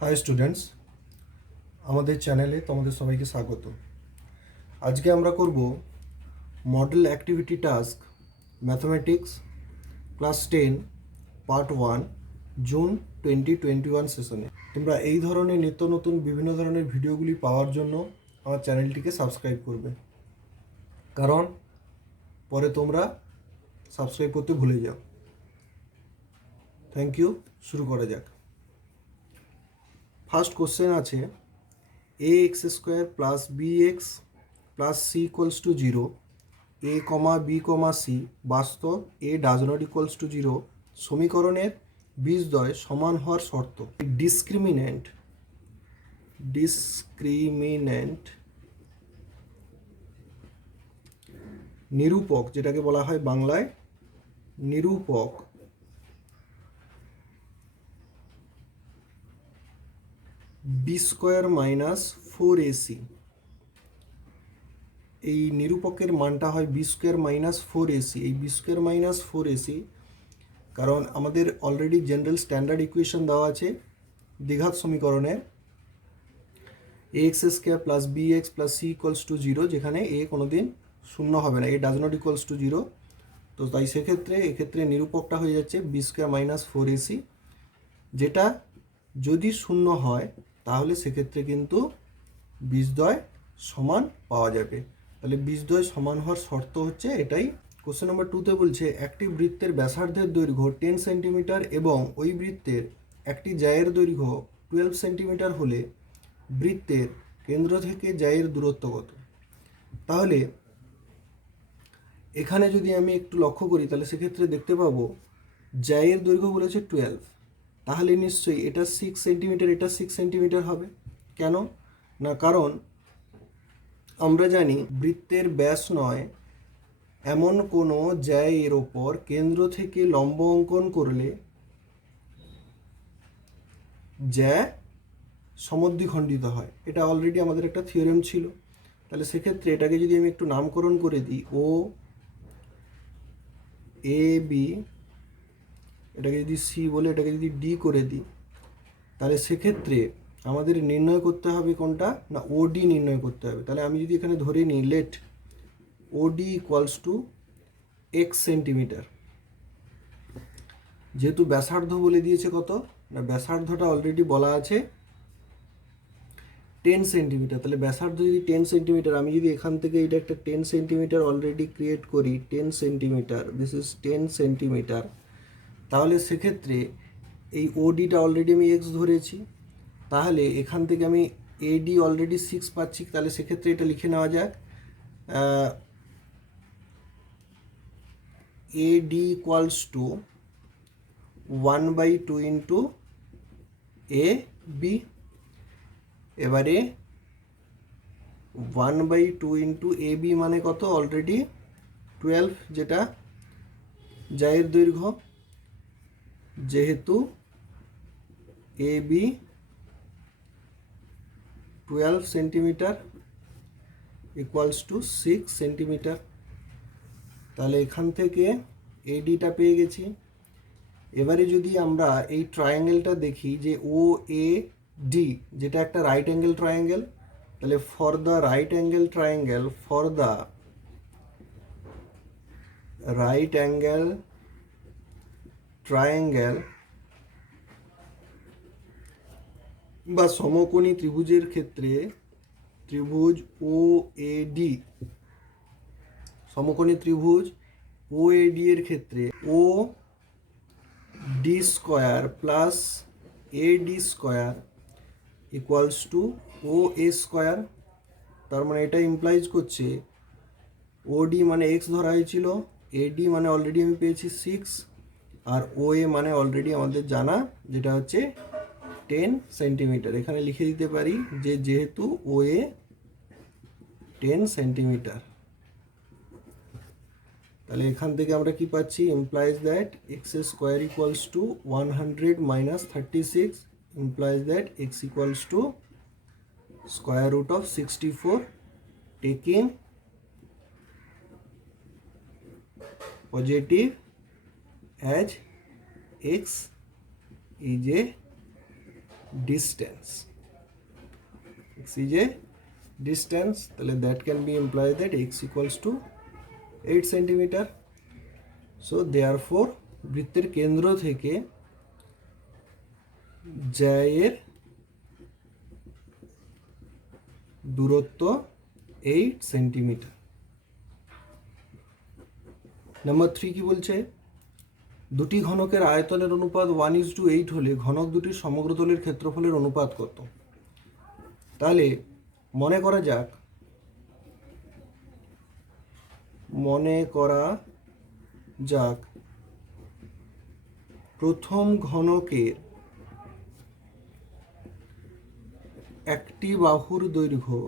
High students, আমাদের চ্যানেলে তোমাদের সবাইকে স্বাগত। আজকে আমরা করব model activity task mathematics class 10 part 1 June 2021 সেশনে। তোমরা এই ধরনের নিত্য নতুন বিভিন্ন ধরনের ভিডিওগুলি পাওয়ার জন্য আমার চ্যানেলটিকে সাবস্ক্রাইব করবে, কারণ পরে তোমরা সাবস্ক্রাইব করতে ভুলে যাও। Thank you. শুরু করা যাক। ফার্স্ট কোশ্চেন আছে ax square plus bx plus c equals to 0, a comma b comma c বাস্তব a does not equals to 0 সমীকরণের বীজদ্বয় সমান হওয়ার শর্ত। ডিসক্রিমিন্যান্ট নিরূপক, যেটাকে বলা হয় বাংলায় নিরূপক, বি স্কোয়ার মাইনাস 4ac, এই নিরূপকের মানটা হয় বি স্কোয়ার মাইনাস 4ac। এই বি স্কোয়ার মাইনাস 4ac কারণ আমাদের অলরেডি জেনারেল স্ট্যান্ডার্ড ইকুয়েশন দেওয়া আছে দ্বিঘাত সমীকরণের ax square plus bx plus c equals to 0, যেখানে a কোনোদিন শূন্য হবে না, a does not equals to 0। তো তাই এক্ষেত্রে নিরূপকটা হয়ে যাচ্ছে বি স্কোয়ার মাইনাস 4ac, যেটা যদি শূন্য হয় তাহলে সেক্ষেত্রে কিন্তু বীজদ্বয় সমান পাওয়া যাবে। তাহলে বীজদ্বয় সমান হওয়ার শর্ত হচ্ছে এটাই। কোশ্চেন নম্বর 2তে বলছে একটি বৃত্তের ব্যাসার্ধের দৈর্ঘ্য 10 সেন্টিমিটার এবং ওই বৃত্তের একটি জায়ের দৈর্ঘ্য 12 সেন্টিমিটার হলে বৃত্তের কেন্দ্র থেকে জায়ের দূরত্ব কত। তাহলে এখানে যদি আমি একটু লক্ষ্য করি তাহলে সেক্ষেত্রে দেখতে পাবো জায়ের দৈর্ঘ্য বলেছে 12, তাহলে নিশ্চয়ই এটা 6 সেন্টিমিটার, এটা 6 সেন্টিমিটার হবে। কেন না, কারণ আমরা জানি বৃত্তের ব্যাস নয় এমন কোনো জায়ের ওপর কেন্দ্র থেকে লম্ব অঙ্কন করলে জ্যা সমদ্বিখণ্ডিত হয়। এটা অলরেডি আমাদের একটা থিওরেম ছিল। তাহলে সেক্ষেত্রে এটাকে যদি আমি একটু নামকরণ করে দিই ও এ বি, এটাকে যদি সি বলে এটাকে যদি ডি করে দিই, তাহলে সেক্ষেত্রে আমাদের নির্ণয় করতে হবে কোনটা না, ওডি নির্ণয় করতে হবে। তাহলে আমি যদি এখানে ধরে নিই লেট ওডি ইকুয়ালস টু এক্স সেন্টিমিটার, যেহেতু ব্যাসার্ধ বলে দিয়েছে কত না, ব্যাসার্ধটা অলরেডি বলা আছে 10 সেন্টিমিটার। তাহলে ব্যাসার্ধ যদি 10 সেন্টিমিটার, আমি যদি এখান থেকে এটা একটা 10 সেন্টিমিটার অলরেডি ক্রিয়েট করি, 10 সেন্টিমিটার, দিস ইজ 10 সেন্টিমিটার, তাহলে সেক্ষেত্রে এই ওডিটা অলরেডি আমি এক্স ধরেছি, তাহলে এখান থেকে আমি এডি অলরেডি 6 পাচ্ছি। তাহলে সেক্ষেত্রে এটা লিখে নেওয়া যাক AD equals to 1/2 into A B. এবারে 1/2 ইন্টু এ বি মানে কত, অলরেডি 12, যেটা জায়ের দৈর্ঘ্য, যেহেতু A B 12 centimetre equals to 6 centimetre. তাহলে এখান থেকে এডিটা পেয়ে গেছি। এবারে যদি আমরা এই ট্রায়াঙ্গেলটা দেখি যে ও এ ডি, যেটা একটা রাইট অ্যাঙ্গেল ট্রায়াঙ্গেল, তাহলে for the right angle triangle, for the right angle triangle বা সমকোণী ত্রিভুজের ক্ষেত্রে, ত্রিভুজ ও এ ডি, সমকোণী ত্রিভুজ ও এ ডি এর ক্ষেত্রে O D square plus A D square equals to O A square. তার মানে এটা ইমপ্লাইজ করছে ওডি মানে এক্স ধরা হয়েছিল, এডি মানে অলরেডি আমি পেয়েছি 6, আর ও এ মানে অলরেডি আমাদের জানা যেটা হচ্ছে 10 সেন্টিমিটার। এখানে লিখে দিতে পারি যে যেহেতু ও এ 10 সেন্টিমিটার, তাহলে এখান থেকে আমরা কি পাচ্ছি, implies that x square equals to 100 minus 36, implies that x equals to square root of 64, taking positive as x is a distance. X is a distance, তাহলে that can be implied that x equals to 8 centimeter. So therefore বৃত্তের কেন্দ্র থেকে জ্যায়ের দূরত্ব 8 centimetre. Number 3 কি বলছে, দুটি ঘনকের আয়তনের অনুপাত 1:8 হলে ঘনক দুটির সমগ্র তলের ক্ষেত্রফলের অনুপাত কত? তাহলে মনে করা যাক প্রথম ঘনকের একটি বাহুর দৈর্ঘ্য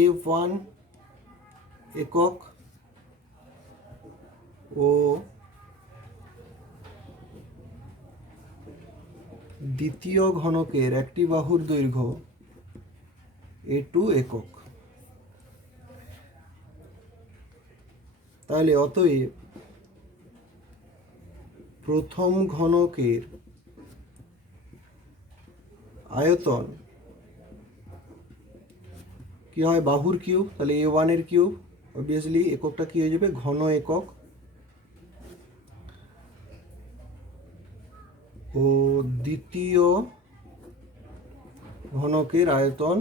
A1 একক ও দ্বিতীয় ঘনকের একটি বাহুর দৈর্ঘ্য A2 একক। তাহলে অতএব প্রথম ঘনকের আয়তন কি হয়, বাহুর কিউব, তাহলে A1 এর কিউব, অবভিয়াসলি এককটা কি হয়ে যাবে, ঘন একক, ও দ্বিতীয় ঘনকের আয়তন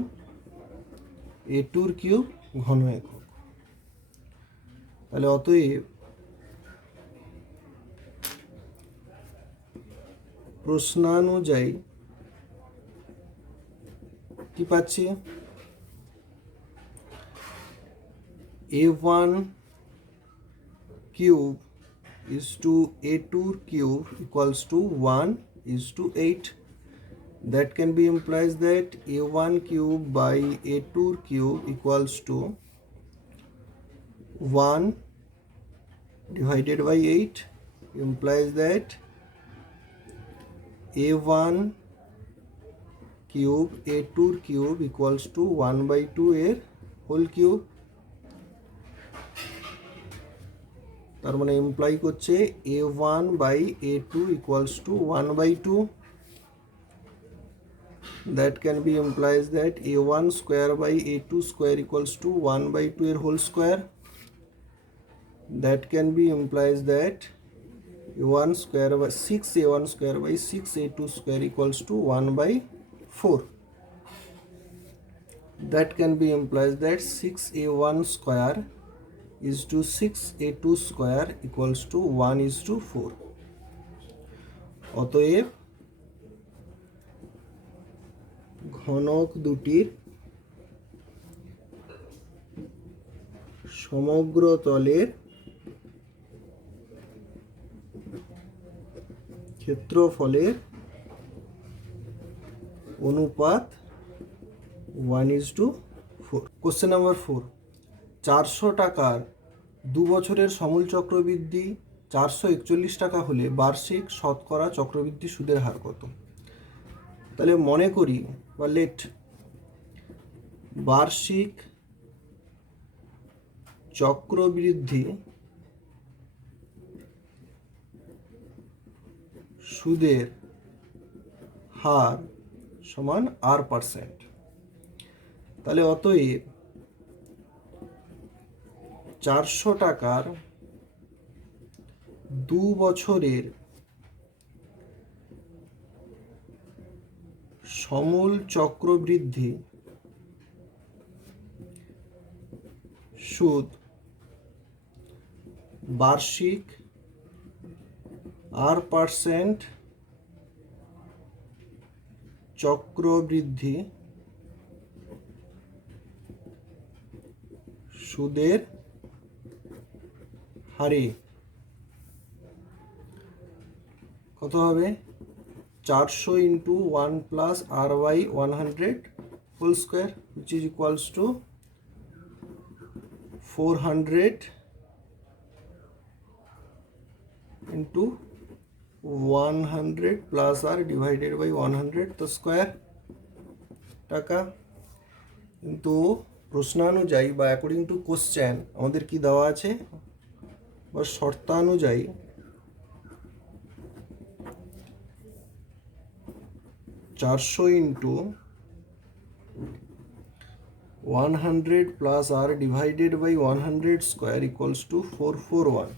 A2 এর কিউব, ঘন একক। তাহলে অতএব প্রশ্নানুযায়ী কি পাচ্ছি, A1 cube is to A2 cube equals to 1:8. That can be implies that A1 cube by A2 cube equals to 1 divided by 8, implies that A1 cube A2 cube equals to 1/2 এর whole cube. তার মানে imply করছে A1 by A2 equals to 1/2. That can be implies that A1 square by A2 square equals to 1/2 এর whole square. That can be implies that A1 square by 6A1 square by 6A2 square equals to 1/4. That can be implies that 6A1 square is to 6A2 square equals to 1:4. অতএব ঘনক দুটির সমগ্র তলের ক্ষেত্রফলের অনুপাত 1:4। Question number 4, 400 টাকার 2 বছরের সমূল চক্রবৃদ্ধি 441 টাকা হলে বার্ষিক শতকরা চক্রবৃদ্ধি সুদের হার কত? তাহলে মনে করি বা লেট বার্ষিক চক্রবৃদ্ধি সুদের হার সমান R%। তাহলে অতএব 400 টাকার 2 বছরের সমূল চক্রবৃদ্ধি সুদ বার্ষিক R% চক্রবৃদ্ধি সুদের হারে কত হবে, 400 into 1 plus R/100 whole square, which is equals to 400 into 100 plus R divided by 100 তো স্কোয়ার টাকা। কিন্তু প্রশ্নানুযায়ী বা অ্যাকর্ডিং টু কোশ্চেন আমাদের কি দেওয়া আছে, বা শর্তানুযায়ী চারশো into 100 plus R divided by 100 square equals to 441।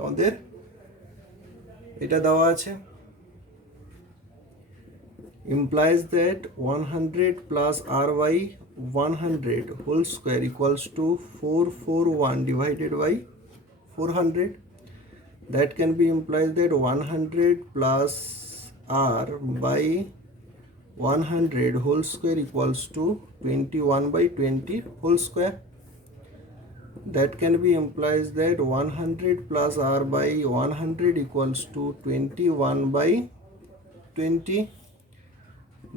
আমাদের এটা দেওয়া আছে, implies that 100 plus r by 100 whole square equals to 441 divided by 400. That can be implies that 100 plus r by 100 whole square equals to 21 by 20 whole square. That can be implies that 100 plus r by 100 equals to 21 by 20.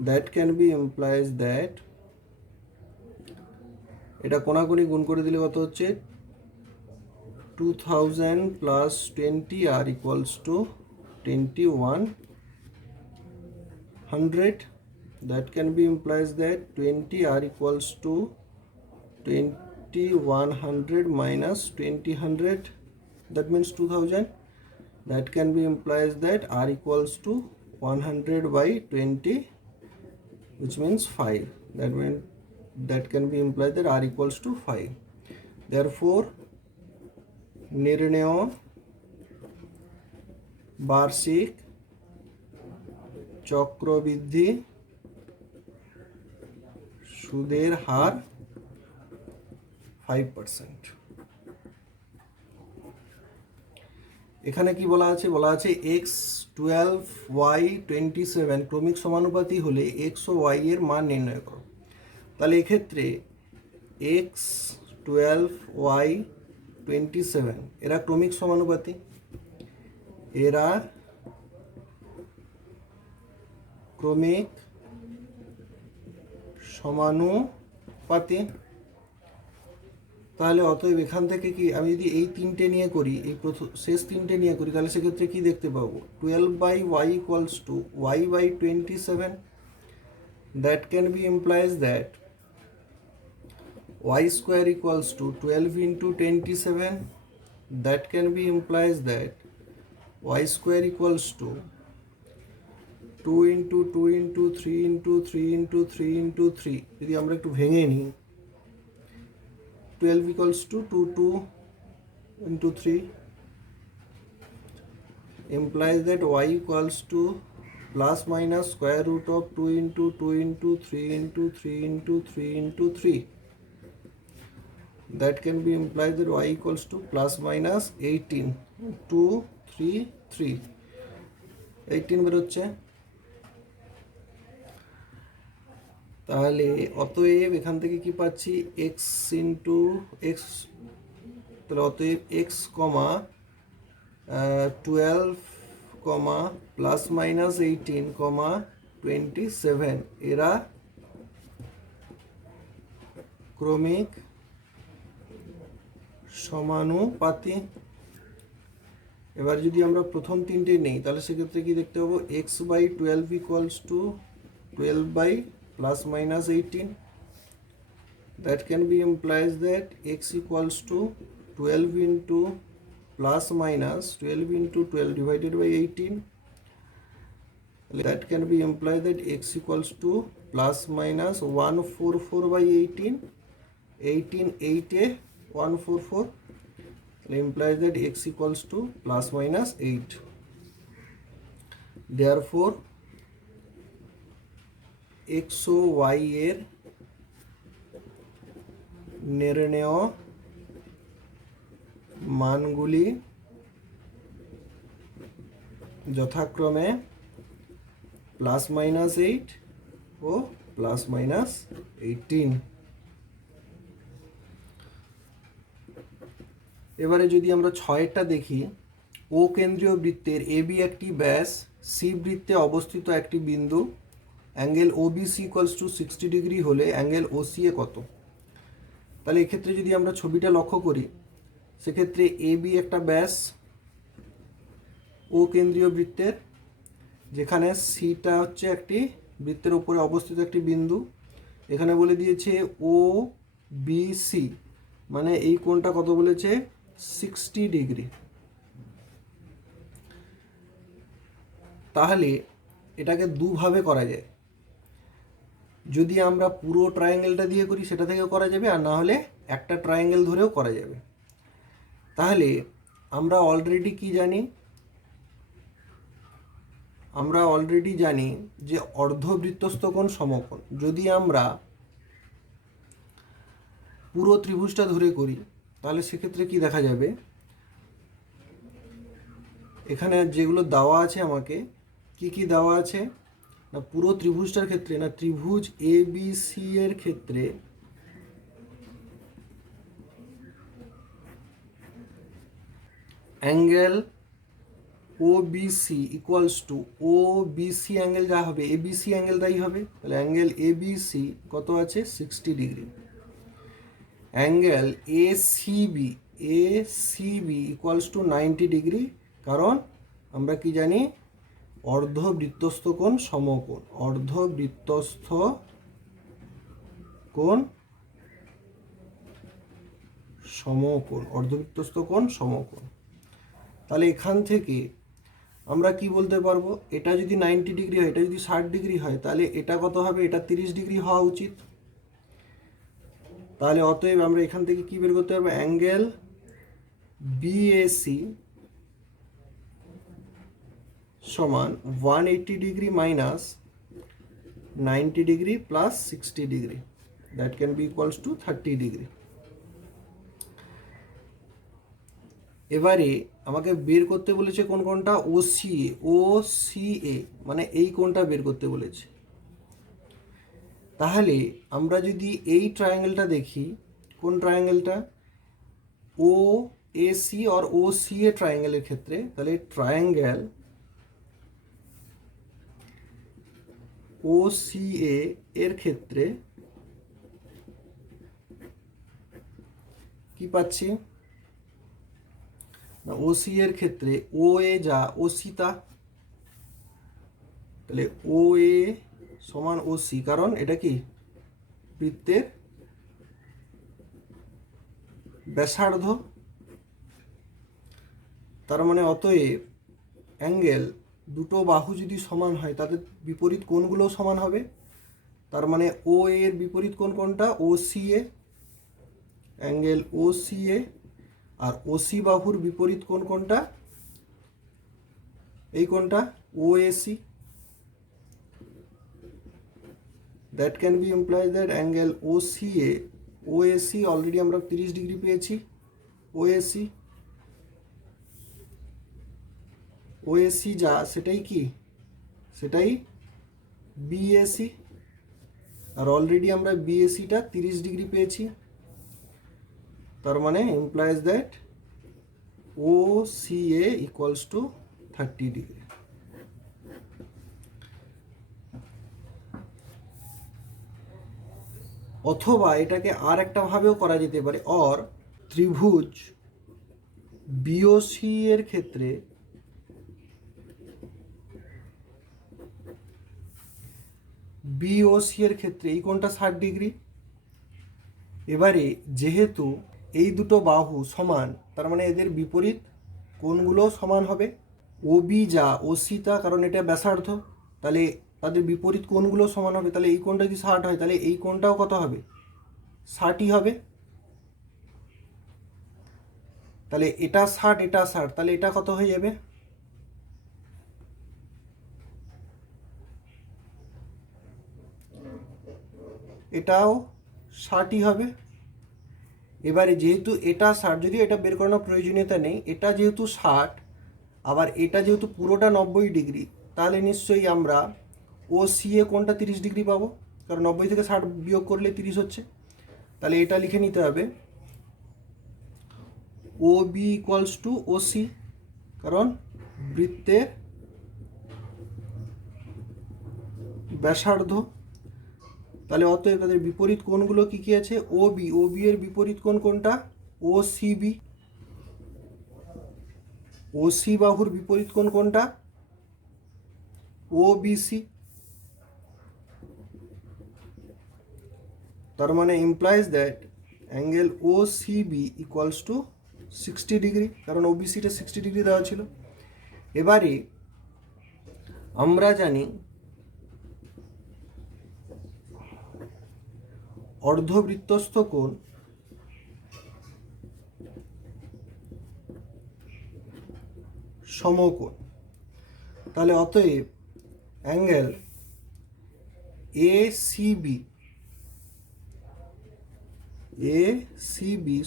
That can be implies that এটা কোনাকুনি গুণ করে দিলে কত হচ্ছে 2000 plus 20 r equals to 2100. That can be implies that 20 r equals to 2100 minus 2000, that means 2000. That can be implies that r equals to 100 by 20, which means 5. That can be implied that r equals to 5. Therefore নির্ণেয় বার্ষিক চক্রবৃদ্ধি সুদের হার 5%। এখানে কি বলা আছে, বলা আছে x 12 y 27 ক্রমিক সমানুপাতি হলে x ও y এর মান নির্ণয় করো। তাহলে এক্ষেত্রে x 12 y 27 এরা ক্রমিক সমানুপাতি, এরা ক্রমিক সমানুপাতি। তাহলে অতএব এখান থেকে কি আমি যদি এই তিনটে নিয়ে করি, এই শেষ তিনটে নিয়ে করি, তাহলে সেক্ষেত্রে কি দেখতে পাবো 12 by y equals to y by 27. That can be implies that y square equals to 12 into 27. That can be implies that y square equals to 2 into 2 into 3 into 3 into 3 into 3। যদি আমরা একটু ভেঙে নিই, 12 equals to 2 into 3 implies that y equals to plus minus square root of 2 into 2 into 3 into 3 into 3 into 3. That can be implied that y equals to plus minus 18 2 3 3 18 বেরোচ্ছে। তাহলে অতএব এখান থেকে কি পাচ্ছি x ইন্টু x, তাহলে অতএব x কমা 12 কমা plus minus 18 কমা 27 এরা ক্রমিক সমানুপাতি। এবার যদি আমরা প্রথম তিনটে নেই, তাহলে সেক্ষেত্রে কি দেখতে পাবো x by 12 equals to 12 by plus minus 18. That can be implies that x equals to 12 into plus minus 12 into 12 divided by 18. That can be implied that x equals to plus minus 144 by 18. 18 8 a 144. Implies that x equals to plus minus 8. Therefore x O y এর নির্ণেয় মানগুলি যথাক্রমে plus minus 8 ও plus minus 18। এবারে যদি আমরা 6টা দেখি, ও কেন্দ্রীয় বৃত্তের এবি একটি ব্যাস, সি বৃত্তে অবস্থিত একটি বিন্দু, angle OBC equals to 60 degree হলে অ্যাঙ্গেল ওসিএ কত। তাহলে এক্ষেত্রে যদি আমরা ছবিটা লক্ষ্য করি, সেক্ষেত্রে এবি একটা ব্যাস ও কেন্দ্রীয় বৃত্তের, যেখানে সিটা হচ্ছে একটি বৃত্তের উপরে অবস্থিত একটি বিন্দু। এখানে বলে দিয়েছে ও বিসি, মানে এই কোণটা কত বলেছে 60 ডিগ্রি। তাহলে এটাকে দুভাবে করা যায়। যদি আমরা পুরো ট্রায়াঙ্গেলটা দিয়ে করি সেটা থেকেও করা যাবে, আর না হলে একটা ট্রায়াঙ্গেল ধরেও করা যাবে। তাহলে আমরা অলরেডি জানি যে অর্ধবৃত্তস্থ কোণ সমকোণ। যদি আমরা পুরো ত্রিভুজটা ধরে করি তাহলে সেক্ষেত্রে কি দেখা যাবে, এখানে যেগুলো দেওয়া আছে আমাকে কি দেওয়া আছে না, পুরো ত্রিভুজটার ক্ষেত্রে না, ত্রিভুজ এ বি সি এর ক্ষেত্রে angle O B C equals to O B C angle যা হবে এ বি সি অ্যাঙ্গেল তাই হবে। তাহলে অ্যাঙ্গেল এ বি সি কত আছে 60 degree. Angle A C B equals to 90 degree, কারণ আমরা কি জানি অর্ধবৃত্তস্থ কোণ সমকোণ, অর্ধবৃত্তস্থ কোণ সমকোণ। তাহলে এখান থেকে আমরা কি বলতে পারবো, এটা যদি 90 ডিগ্রি হয়, এটা যদি 60 ডিগ্রি হয়, তাহলে এটা কত হবে, এটা 30 ডিগ্রি হওয়া উচিত। তাহলে অতএব আমরা এখান থেকে কি বের করতে পারবো, অ্যাঙ্গেল বিএসি সমান 180 degree minus 90 degree plus 60 degree, that can B equals to 30 degree. এবারে আমাকে বের করতে বলেছে কোনটা, ওসিএ মানে এই কোণটা বের করতে বলেছে। তাহলে আমরা যদি এই ট্রায়াঙ্গেলটা দেখি, কোন ট্রায়াঙ্গেলটা, ও এসি আর ও সিএ ট্রায়াঙ্গেলের ক্ষেত্রে, তাহলে ট্রায়াঙ্গেল ও সিএ এর ক্ষেত্রে কি পাচ্ছি না, ওসি এর ক্ষেত্রে ও এ যা ওসি তা, তাহলে ও এ সমান ওসি, কারণ এটা কি বৃত্তের ব্যাসার্ধ। তার মানে অতএব অ্যাঙ্গেল দুটো বাহু যদি সমান হয় তাদের বিপরীত কোণগুলোও সমান হবে। তার মানে ও এর বিপরীত কোণ কোনটা, O C A, angle O C A. আর ওসি বাহুর বিপরীত কোণ কোনটা, এই কোণটা O AC. That can be implies that angle O C A O AC already আমরা 30 ডিগ্রি পেয়েছি। ও এসি যা সেটাই কি, সেটাই বিএসি, আর অলরেডি আমরা বিএসিটা 30 ডিগ্রি পেয়েছি। তার মানে implies that O C A equals to 30 degree. অথবা এটাকে আর একটা ভাবেও করা যেতে পারে, অর ত্রিভুজ বিওসি এর ক্ষেত্রে এই কোণটা 60 ডিগ্রি। এবারে যেহেতু এই দুটো বাহু সমান, তার মানে এদের বিপরীত কোণগুলো সমান হবে। ও বি যা ওসি তা, কারণ এটা ব্যাসার্ধ, তাহলে তাদের বিপরীত কোণগুলো সমান হবে। তাহলে এই কোণটা যদি 60 হয়, তাহলে এই কোণটাও কত হবে, 60ই হবে। তাহলে এটা 60 এটা 60, তাহলে এটা কত হয়ে যাবে, এটাও 60ই হবে। এবারে যেহেতু এটা 60, যদিও এটা বের করানোর প্রয়োজনীয়তা নেই, এটা যেহেতু 60 আবার এটা যেহেতু পুরোটা 90 ডিগ্রি, তাহলে নিশ্চয়ই আমরা ও সি এ কোণটা 30 ডিগ্রি পাবো, কারণ 90 থেকে 60 বিয়োগ করলে 30 হচ্ছে। তাহলে এটা লিখে নিতে হবে O B equals to O C, কারণ বৃত্তের ব্যাসার্ধ। তাহলে অতএব তাদের বিপরীত কোণগুলো কি কি আছে, ও বি এর বিপরীত কোণ কোনটা, O C B. O C বাহুর বিপরীত কোণ কোনটা, ও বি সি। তার মানে implies that angle O C B equals to 60 degree, কারণ ওবিসিটা 60 ডিগ্রি দেওয়া ছিল। এবারে আমরা জানি অর্ধবৃত্তস্থ কোণ সমকোণ, তাহলে অতএব অ্যাঙ্গেল এসিবি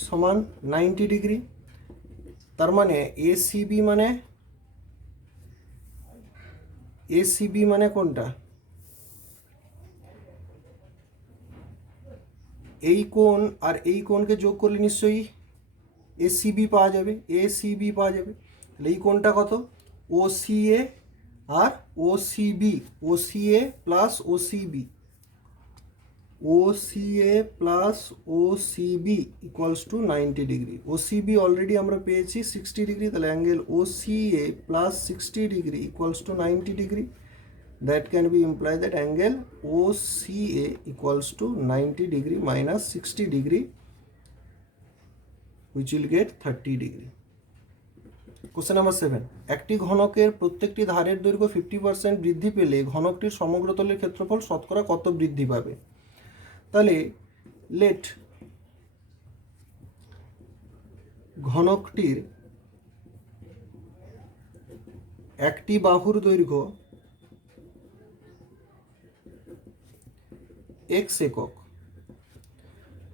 সমান 90 ডিগ্রি। তার মানে এসিবি মানে কোনটা? এই কোণ আর এই কোণকে যোগ করলে নিশ্চয়ই এসিবি পাওয়া যাবে, এসিবি পাওয়া যাবে। তাহলে এই কোণটা কত? ওসিএ আর OCB, OCA plus OCB, OCA plus OCB equals to 90 degree. OCB already আমরা পেয়েছি 60 ডিগ্রি, তাহলে angle OCA plus 60 degree equals to 90 degree. That can be implied that angle OCA equals to 90 degree minus 60 degree, which will get 30 degree. Question number 7. একটি ঘনকের প্রত্যেকটি ধারের দৈর্ঘ্য 50% বৃদ্ধি পেলে ঘনকটির সমগ্র তলের ক্ষেত্রফল শতকরা কত বৃদ্ধি পাবে? তাহলে লেট ঘনকটির একটি বাহুর দৈর্ঘ্য x একক,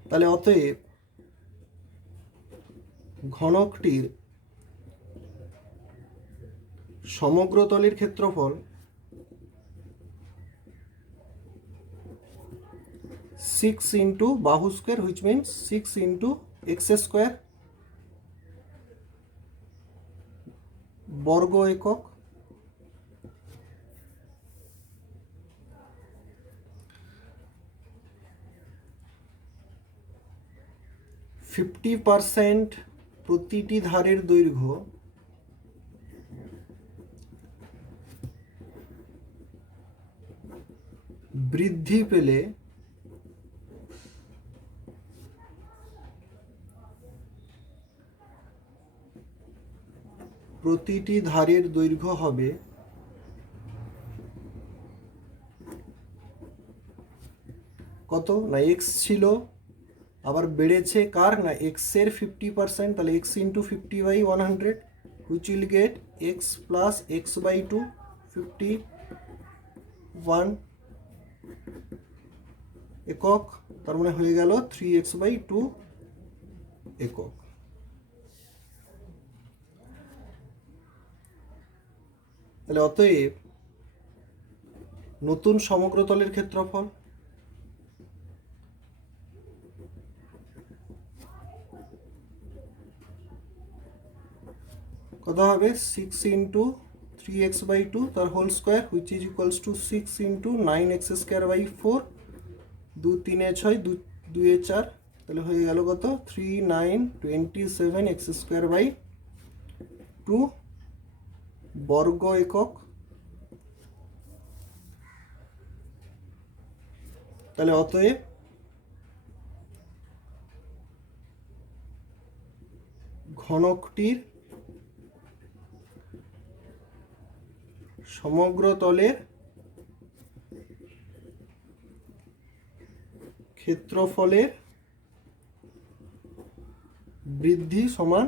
তাহলে অতএব ঘনকটির সমগ্র তলের ক্ষেত্রফল 6 ইন্টু বাহু square, which means 6 into x square বর্গ একক। ফিফটি পারসেন্ট প্রতিটি ধারের দৈর্ঘ্য বৃদ্ধি পেলে প্রতিটি ধারের দৈর্ঘ্য হবে কত? না এক্স ছিল, আবার বেড়েছে কার? না এক্সের 50%, তাহলে x into 50/100, which will get x plus x by 2, 51 একক, তার মানে হয়ে গেল 3x/2 একক। তাহলে অতএব নতুন সমগ্র তলের ক্ষেত্রফল কত হবে? 6 ইন্টু 3x/2 তার whole square, which is equals to 6 into 9x² 2 3 6 2 4, তাহলে হয়ে গেল কত? 3 9 27x²/2 বর্গ একক। তাহলে অতএব ঘনকটির সমগ্র তলের ক্ষেত্রফলের বৃদ্ধি সমান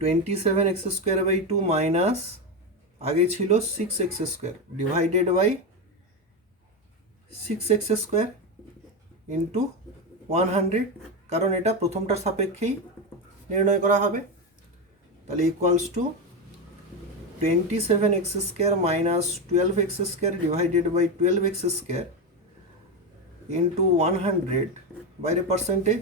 27x² মাইনাস আগে ছিল 6x² divided by 6x² into 100, কারণ এটা প্রথমটার সাপেক্ষেই নির্ণয় করা হবে। তাহলে equals to 27x² minus 12x² divided by 12x² into 100 বাইরে পার্সেন্টেজ,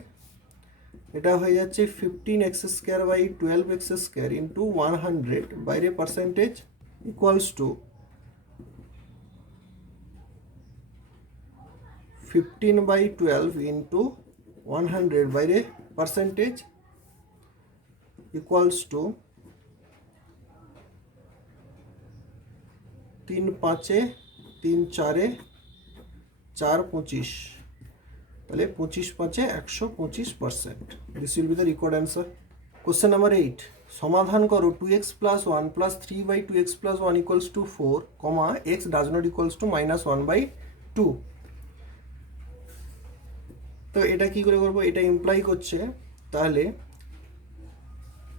এটা হয়ে যাচ্ছে 15x²/12x² ইন্টু 100 বাইরে পার্সেন্টেজ ইকুয়ালস টু 15/12 ইন্টু 100 বাইরে পার্সেন্টেজ ইকুয়ালস টু 3 5 3 4 4 25, তাহলে 25 × 125%. This will be the required answer. Question number 8, সমাধান করো 2x + 1 + 3/2x + 1 = 4, x does not equals to -1/2. তো এটা কি করে করবো? এটা ইমপ্লাই করছে, তাহলে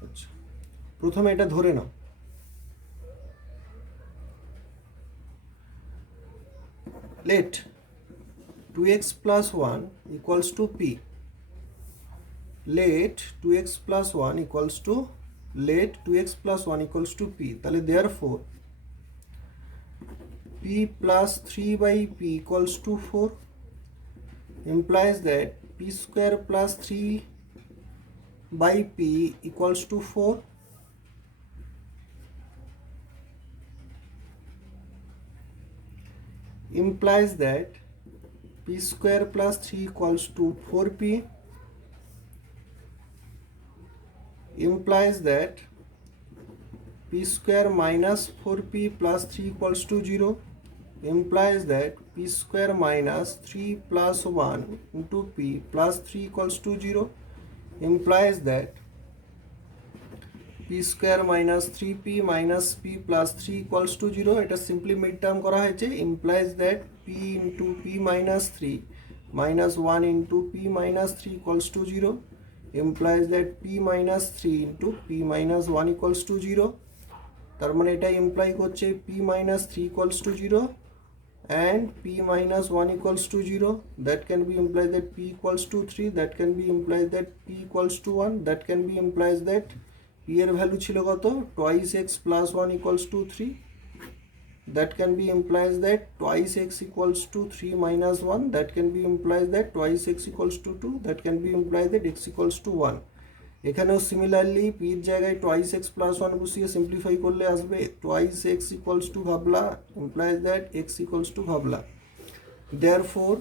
আচ্ছা প্রথমে এটা ধরে নাও, let 2x + 1 = p. let 2x + 1 = p. তাহলে therefore p + 3/p = 4 implies that p² + 3/p = 4. implies that p² + 3 = 4p. implies that p² - 4p + 3 = 0. implies that p² - 3 + 1 × p + 3 = 0. implies that p² - 3p - p + 3 = 0. এটা simply mid term করা হয়েছে। implies that p × p - 3 - 1 × p - 3 = 0. implies that p - 3 × p - 1 = 0. তার মানে এটা imply করছে p - 3 = 0 and p - 1 = 0. that can be implies that p = 3. that can be implies that p = 1. that can be implies that p এর value ছিল কত? 2x + 1 = 3. that can be implies that 2x = 3 - 1. that can be implies that 2x = 2. that can be implies that x = 1. এখানেও similarly p এর জায়গায় 2x + 1 বসিয়ে simplify করলে আসবে 2x = ভাবলা, implies that x = ভাবলা. therefore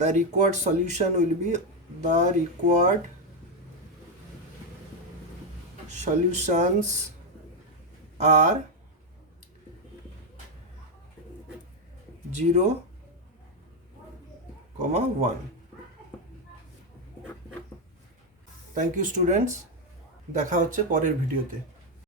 the required solution will be the required solutions are 0, 1. Thank you students, দেখা হচ্ছে পরের ভিডিওতে।